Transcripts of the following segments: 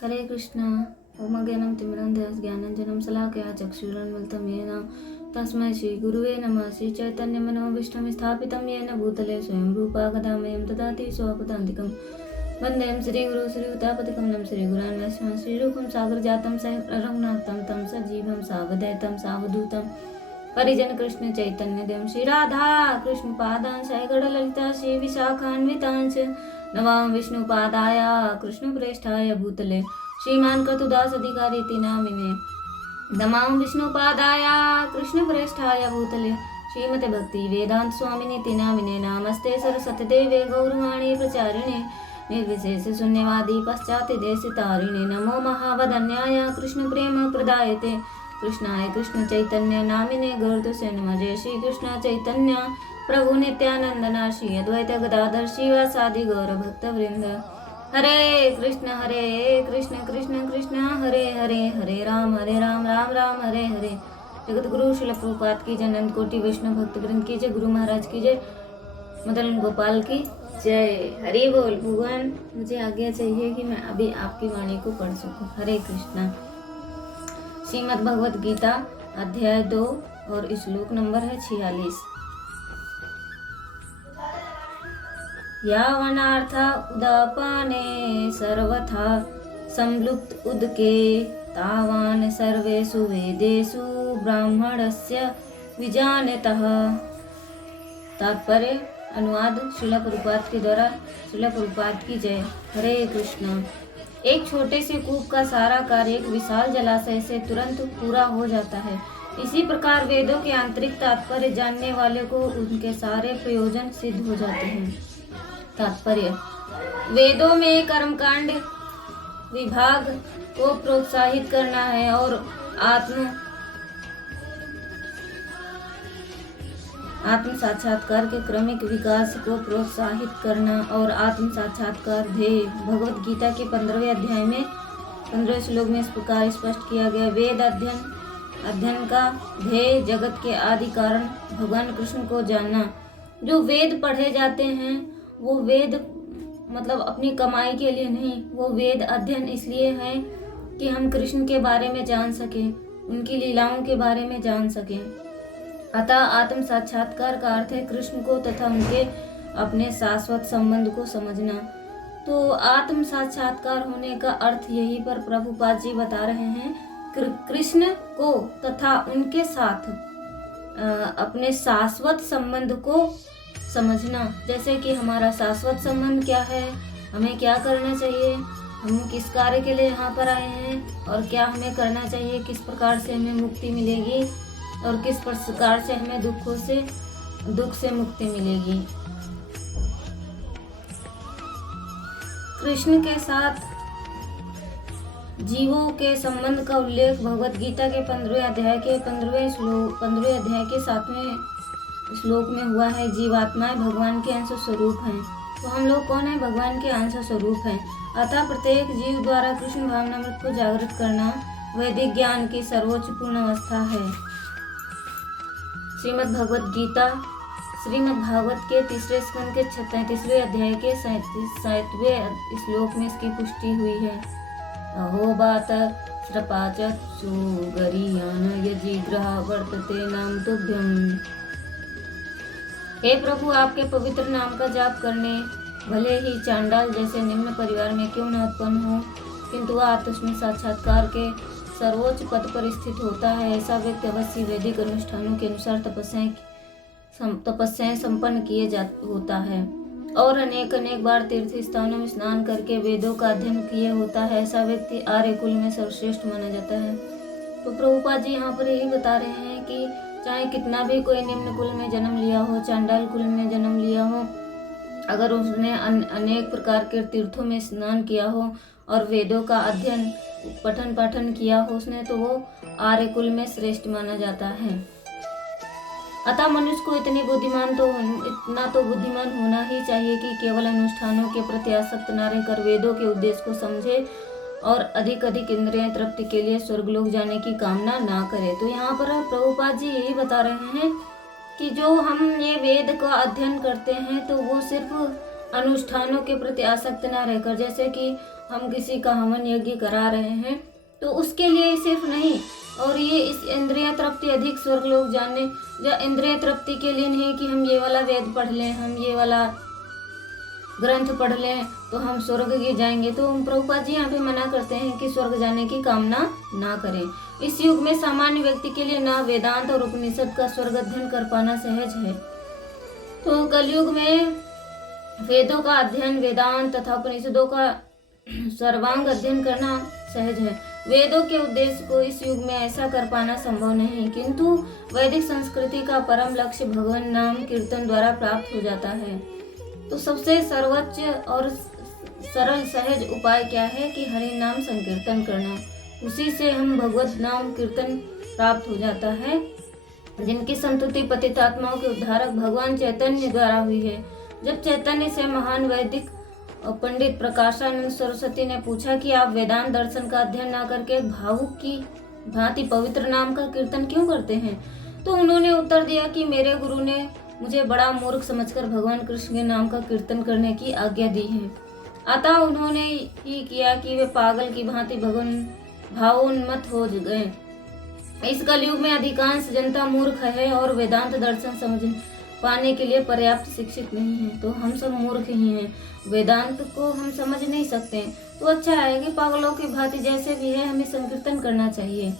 हरे कृष्ण। ओम अज्ञानं तिमिरन्धस्य ज्ञानाञ्जनं शलाकया चक्षुरुन्मिलितं येन तस्मै श्रीगुरुवे नमः। श्रीचैतन्यमनोभीष्टं स्थापितं येन भूतले स्वयं रूपा कदामयं ददाति स्वपदान्तिकं वन्देहं श्रीगुरु श्रीयुतापतिकमलं श्रीगुरान् वैष्णवं श्रीरूपं सागरजातं रघुनाथं तं सजीवं सावधैतं सावधूतं परिजन कृष्ण चैतन्य देव श्री राधा कृष्ण पादांश गढ़ललिता श्री विशाखान्वितांश नमामि विष्णुपादाय कृष्ण प्रेष्ठाय भूतले श्रीमान क्रतुदास अधिकारी नामिने नमामि विष्णुपादाय कृष्ण प्रेष्ठाय भूतले श्रीमते भक्ति वेदांत स्वामिने नामिने नमस्ते सरस्वती देवे गौरवाणी प्रचारिणे निर्विशेष शून्यवादी पश्चात देश तारिणे नमो महावदन्याय कृष्ण प्रेम प्रदायते कृष्णाय कृष्ण चैतन्य नामिने गौरतुसे नमः। जय श्री कृष्ण चैतन्य प्रभु नित्यानंद श्री अद्वैत गदाधर शिवासादि गौर भक्त वृंद। हरे कृष्ण कृष्ण कृष्ण हरे हरे हरे राम राम राम हरे हरे। जगत गुरु शिल प्रभुपाद की जय, अनंत कोटि वैष्णव भक्त वृंद की जय, गुरु महाराज की जय, मदन गोपाल की जय। हरि बोल। भगवान मुझे आज्ञा चाहिए कि मैं अभी आपकी वाणी को पढ़ सकूं। हरे कृष्णा। श्रीमद् भगवत गीता अध्याय 2 और श्लोक नंबर है 46। यावनार्थ उदापाने सर्वथा संलुप्त उदके तावान सर्वेषु वेदेषु ब्राह्मणस्य विजानतः। तात्पर्य अनुवाद श्रील प्रभुपाद के द्वारा। श्रील प्रभुपाद की जय। हरे कृष्ण। एक छोटे से कूप का सारा कार्य एक विशाल जलाशय से तुरंत पूरा हो जाता है। इसी प्रकार वेदों के आंतरिक तात्पर्य जानने वाले को उनके सारे प्रयोजन सिद्ध हो जाते हैं। तात्पर्य वेदों में कर्मकांड विभाग को प्रोत्साहित करना है और आत्म साक्षात्कार के क्रमिक विकास को प्रोत्साहित करना और आत्म साक्षात्कार ध्येय। भगवत गीता के 15वें अध्याय में 15वें श्लोक में इस प्रकार स्पष्ट किया गया। वेद अध्ययन का ध्येय जगत के आदि कारण भगवान कृष्ण को जानना। जो वेद पढ़े जाते हैं वो वेद मतलब अपनी कमाई के लिए नहीं, वो वेद अध्ययन इसलिए है कि हम कृष्ण के बारे में जान सकें, उनकी लीलाओं के बारे में जान सकें। अतः आत्म साक्षात्कार का अर्थ है कृष्ण को तथा उनके अपने शाश्वत संबंध को समझना। तो आत्म साक्षात्कार होने का अर्थ यही पर प्रभुपाद जी बता रहे हैं। कृष्ण को तथा उनके साथ अपने शाश्वत संबंध को समझना। जैसे कि हमारा शाश्वत संबंध क्या है, हमें क्या करना चाहिए, हम किस कार्य के लिए यहाँ पर आए हैं और क्या हमें करना चाहिए, किस प्रकार से हमें मुक्ति मिलेगी और किस प्रकार से हमें दुख से मुक्ति मिलेगी। कृष्ण के साथ जीवों के संबंध का उल्लेख भगवत गीता के 15वें अध्याय के 15वें अध्याय के 7वें श्लोक में हुआ है। जीवात्माएं भगवान के अंश स्वरूप हैं। तो हम लोग कौन है? भगवान के अंश स्वरूप हैं। अतः प्रत्येक जीव द्वारा कृष्ण भावनामृत को जागृत करना वैदिक ज्ञान की सर्वोच्च पूर्ण अवस्था है। श्रीमद् भागवत के 3 स्कंद के 33वें अध्याय के 37वें श्लोक में इसकी पुष्टि हुई है। अहोबात श्रपाचत सुगरीयान यजिग्रह वर्तते नाम तुभ्यम। हे प्रभु, आपके पवित्र नाम का जाप करने भले ही चांडाल जैसे निम्न परिवार में क्यों न उत्पन्न हो, किंतु वह आत्म साक्षात्कार के सर्वोच्च पद पर स्थित होता है। ऐसा व्यक्ति अवश्य वैदिक अनुष्ठानों के अनुसार तपस्याएं संपन्न होता है और अनेक बार तीर्थ स्थानों में स्नान करके वेदों का अध्ययन किए होता है। ऐसा व्यक्ति आर्य कुल में सर्वश्रेष्ठ माना जाता है। तो प्रभुपाद जी यहाँ पर यही बता रहे हैं कि चाहे कितना भी कोई निम्न कुल में जन्म लिया हो, चांडाल कुल में जन्म लिया हो, अगर उसने अनेक प्रकार के तीर्थों में स्नान किया हो और वेदों का अध्ययन पठन पाठन किया हो उसने, तो वो आर्य कुल में श्रेष्ठ माना जाता है। अतः मनुष्य को इतना तो बुद्धिमान होना ही चाहिए कि केवल अनुष्ठानों के प्रति आसक्त न रहकर वेदों के उद्देश्य को समझे और अधिक इंद्रिय तृप्ति के लिए स्वर्गलोक जाने की कामना ना करे। तो यहाँ पर प्रभुपाद जी यही बता रहे हैं कि जो हम ये वेद का अध्ययन करते हैं तो वो सिर्फ अनुष्ठानों के प्रति आसक्त ना रहकर, जैसे कि हम किसी का हवन यज्ञ करा रहे हैं तो उसके लिए सिर्फ नहीं, और ये इस इंद्रिय तृप्ति अधिक स्वर्ग लोग जानने, या इंद्रिय तृप्ति के लिए नहीं कि हम ये वाला वेद पढ़ लें, हम ये वाला ग्रंथ पढ़ लें तो हम स्वर्ग के जाएंगे। तो प्रभुपाद जी यहाँ पे मना करते हैं कि स्वर्ग जाने की कामना ना करें। इस युग में सामान्य व्यक्ति के लिए ना वेदांत और उपनिषद का स्वर्ग अध्ययन कर पाना सहज है। तो कलयुग में वेदों का अध्ययन, वेदांत तथा उपनिषदों का सर्वांग अध्ययन करना सहज है। वेदों के उद्देश्य को इस युग में ऐसा कर पाना संभव नहीं, किंतु वैदिक संस्कृति का परम लक्ष्य भगवान नाम कीर्तन द्वारा प्राप्त हो जाता है। तो सबसे सर्वोच्च और सरल सहज उपाय क्या है कि हरि नाम संकीर्तन करना। उसी से हम भगवत नाम कीर्तन प्राप्त हो जाता है, जिनकी संतुति पतितात्माओं के उद्धारक भगवान चैतन्य द्वारा हुई है। जब चैतन्य से महान वैदिक पंडित प्रकाशानंद सरस्वती ने पूछा कि आप वेदांत दर्शन का अध्ययन न करके भावुक की भांति पवित्र नाम का कीर्तन क्यों करते हैं, तो उन्होंने उत्तर दिया कि मेरे गुरु ने मुझे बड़ा मूर्ख समझकर भगवान कृष्ण के नाम का कीर्तन करने की आज्ञा दी है। अतः उन्होंने ही किया कि वे पागल की भांति भगवान भावोन्मत्त हो गए। इस कलयुग में अधिकांश जनता मूर्ख है और वेदांत दर्शन समझ पाने के लिए पर्याप्त शिक्षित नहीं है। तो हम सब मूर्ख ही हैं, वेदांत को हम समझ नहीं सकते। तो अच्छा है कि पागलों की भांति जैसे भी है हमें संकीर्तन करना चाहिए।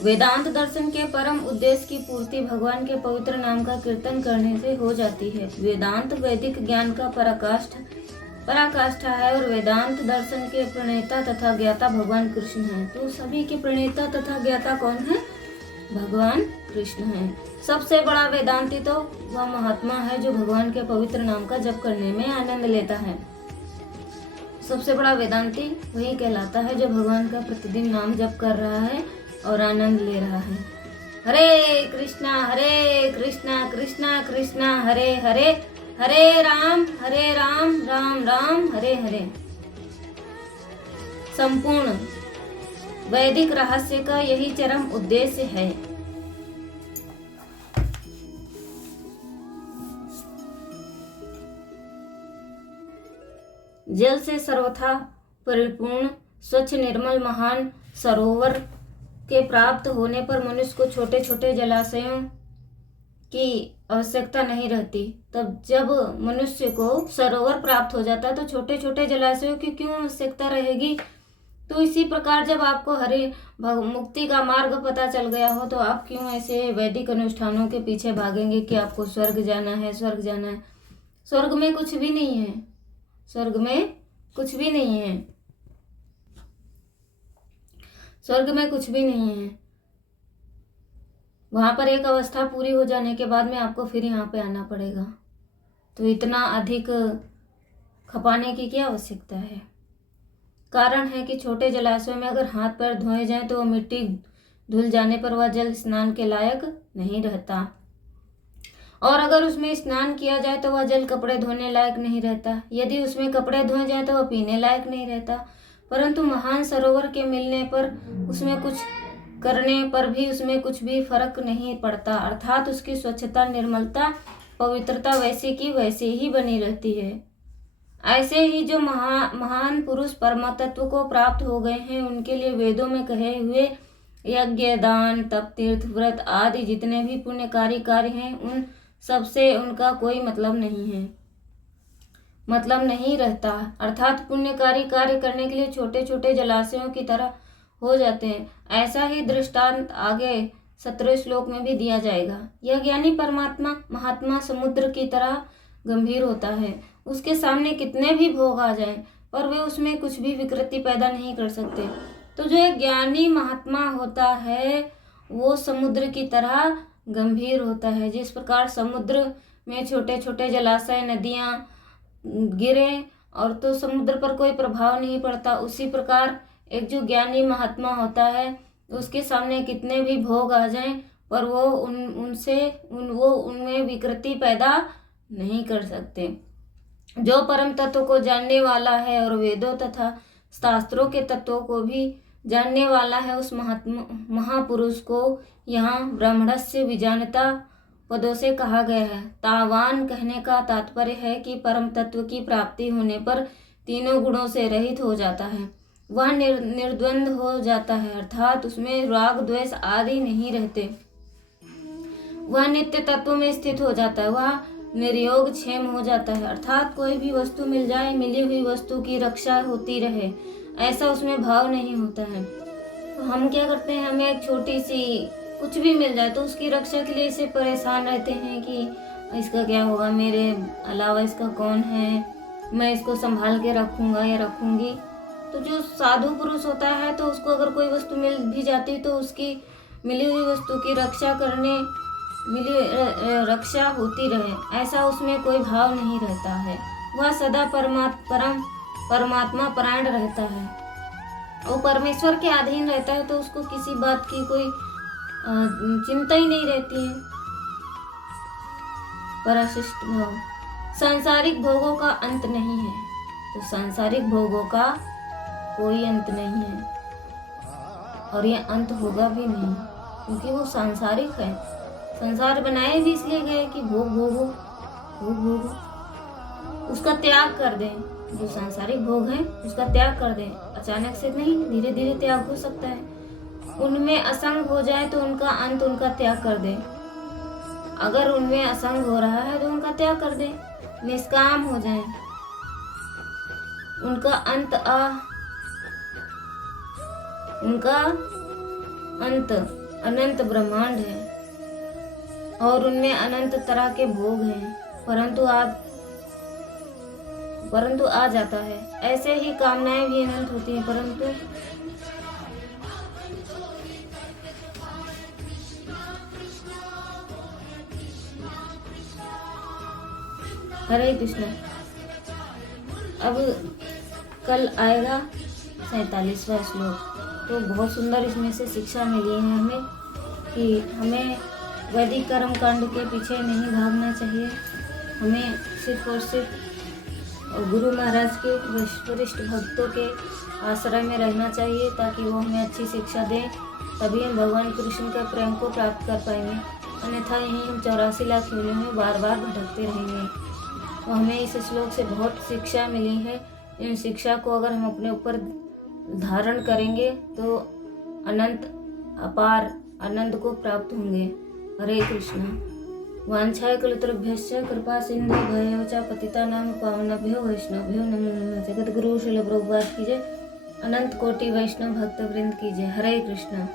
वेदांत दर्शन के परम उद्देश्य की पूर्ति भगवान के पवित्र नाम का कीर्तन करने से हो जाती है। वेदांत वैदिक ज्ञान का पराकाष्ठा है और वेदांत दर्शन के प्रणेता तथा ज्ञाता भगवान कृष्ण हैं। तो सभी के प्रणेता तथा ज्ञाता कौन है? भगवान कृष्ण हैं। सबसे बड़ा वेदांती तो वह महात्मा है जो भगवान के पवित्र नाम का जप करने में आनंद लेता है। सबसे बड़ा वेदांती वही कहलाता है जो भगवान का प्रतिदिन नाम जप कर रहा है और आनंद ले रहा है। हरे कृष्णा कृष्णा कृष्णा हरे हरे, हरे राम राम राम हरे हरे। संपूर्ण वैदिक रहस्य का यही चरम उद्देश्य है। जल से सर्वथा परिपूर्ण स्वच्छ निर्मल महान सरोवर के प्राप्त होने पर मनुष्य को छोटे छोटे जलाशयों की आवश्यकता नहीं रहती। तब जब मनुष्य को सरोवर प्राप्त हो जाता है तो छोटे छोटे जलाशयों की क्यों आवश्यकता रहेगी। तो इसी प्रकार जब आपको हरि मुक्ति का मार्ग पता चल गया हो तो आप क्यों ऐसे वैदिक अनुष्ठानों के पीछे भागेंगे कि आपको स्वर्ग जाना है, स्वर्ग जाना है। स्वर्ग में कुछ भी नहीं है, स्वर्ग में कुछ भी नहीं है, स्वर्ग में कुछ भी नहीं है। वहां पर एक अवस्था पूरी हो जाने के बाद में आपको फिर यहाँ पे आना पड़ेगा। तो इतना अधिक खपाने की क्या आवश्यकता है। कारण है कि छोटे जलाशयों में अगर हाथ पैर धोए जाएं तो मिट्टी धुल जाने पर वह जल स्नान के लायक नहीं रहता, और अगर उसमें स्नान किया जाए तो वह जल कपड़े धोने लायक नहीं रहता। यदि उसमें कपड़े धोए जाए तो वह पीने लायक नहीं रहता। परंतु महान सरोवर के मिलने पर उसमें कुछ करने पर भी उसमें कुछ भी फर्क नहीं पड़ता, अर्थात उसकी स्वच्छता, निर्मलता, पवित्रता वैसे की वैसे ही बनी रहती है। ऐसे ही जो महान पुरुष परम तत्व को प्राप्त हो गए हैं उनके लिए वेदों में कहे हुए यज्ञ, दान, तप, तीर्थ, व्रत आदि जितने भी पुण्यकारी कार्य हैं उन सबसे उनका कोई मतलब नहीं रहता। अर्थात पुण्यकारी कार्य करने के लिए छोटे छोटे जलाशयों की तरह हो जाते हैं। ऐसा ही दृष्टांत आगे 17 श्लोक में भी दिया जाएगा। यह ज्ञानी परमात्मा महात्मा समुद्र की तरह गंभीर होता है। उसके सामने कितने भी भोग आ जाएं पर वे उसमें कुछ भी विकृति पैदा नहीं कर सकते। तो जो एक ज्ञानी महात्मा होता है वो समुद्र की तरह गंभीर होता है। जिस प्रकार समुद्र में छोटे छोटे जलाशय, नदियाँ गिरे और तो समुद्र पर कोई प्रभाव नहीं पड़ता, उसी प्रकार एक जो ज्ञानी महात्मा होता है उसके सामने कितने भी भोग आ जाएं पर वो उनमें विकृति पैदा नहीं कर सकते। जो परम तत्व को जानने वाला है और वेदों तथा शास्त्रों के तत्वों को भी जानने वाला है उस महापुरुष को यहाँ ब्राह्मणस्य विजानता पदों से कहा गया है। तावान कहने का तात्पर्य है कि परम तत्व की प्राप्ति होने पर तीनों गुणों से रहित हो जाता है। वह निर्द्वंद हो जाता है, अर्थात उसमें राग द्वेष आदि नहीं रहते। वह नित्य तत्व में स्थित हो जाता है। वह निर्योग क्षेम हो जाता है, अर्थात कोई भी वस्तु मिल जाए, मिली हुई वस्तु की रक्षा होती रहे, ऐसा उसमें भाव नहीं होता है। तो हम क्या करते हैं, हमें एक छोटी सी कुछ भी मिल जाए तो उसकी रक्षा के लिए इसे परेशान रहते हैं कि इसका क्या होगा, मेरे अलावा इसका कौन है, मैं इसको संभाल के रखूँगा या रखूँगी। तो जो साधु पुरुष होता है तो उसको अगर कोई वस्तु मिल भी जाती तो उसकी मिली हुई वस्तु की रक्षा करने रक्षा होती रहे, ऐसा उसमें कोई भाव नहीं रहता है। वह सदा परमात्मा परायण रहता है, वो परमेश्वर के अधीन रहता है, तो उसको किसी बात की कोई चिंता ही नहीं रहती है। पराशिष्ट भाव, सांसारिक भोगों का अंत नहीं है। तो सांसारिक भोगों का कोई अंत नहीं है और ये अंत होगा भी नहीं, क्योंकि वो सांसारिक है। संसार बनाए भी इसलिए गए कि भोग भोगो, भोग भोगो, उसका त्याग कर दें। जो सांसारिक भोग है उसका त्याग कर दें। अचानक से नहीं, धीरे धीरे त्याग हो सकता है। उनमें असंग हो जाए तो उनका अंत, उनका त्याग कर दें। अगर उनमें असंग हो रहा है तो उनका त्याग कर दें, निष्काम हो जाए। उनका अंत अनंत ब्रह्मांड है और उनमें अनंत तरह के भोग हैं, परंतु आ जाता है। ऐसे ही कामनाएं भी अनंत होती हैं, परंतु हरे कृष्ण। अब कल आएगा 47वां श्लोक। तो बहुत सुंदर इसमें से शिक्षा मिली है हमें कि हमें वैदिक कर्म कांड के पीछे नहीं भागना चाहिए। हमें सिर्फ और सिर्फ गुरु महाराज के वरिष्ठ भक्तों के आश्रय में रहना चाहिए, ताकि वो हमें अच्छी शिक्षा दें, तभी हम भगवान कृष्ण के प्रेम को प्राप्त कर पाएंगे। अन्यथा यहीं हम 84 लाख योनियों में बार बार भटकते रहेंगे। तो हमें इस श्लोक से बहुत शिक्षा मिली है। इन शिक्षा को अगर हम अपने ऊपर धारण करेंगे तो अनंत अपार आनंद को प्राप्त होंगे। हरे कृष्ण। वांछाय कलत्रभ्यश्च कृपा सिन्धुभ्यो च पतितानां पावनेभ्यो वैष्णवेभ्यो नमो नमः। जगत गुरु श्रील प्रभुपाद की जय। अनंत कोटि वैष्णव भक्त वृंद की जय। हरे कृष्ण।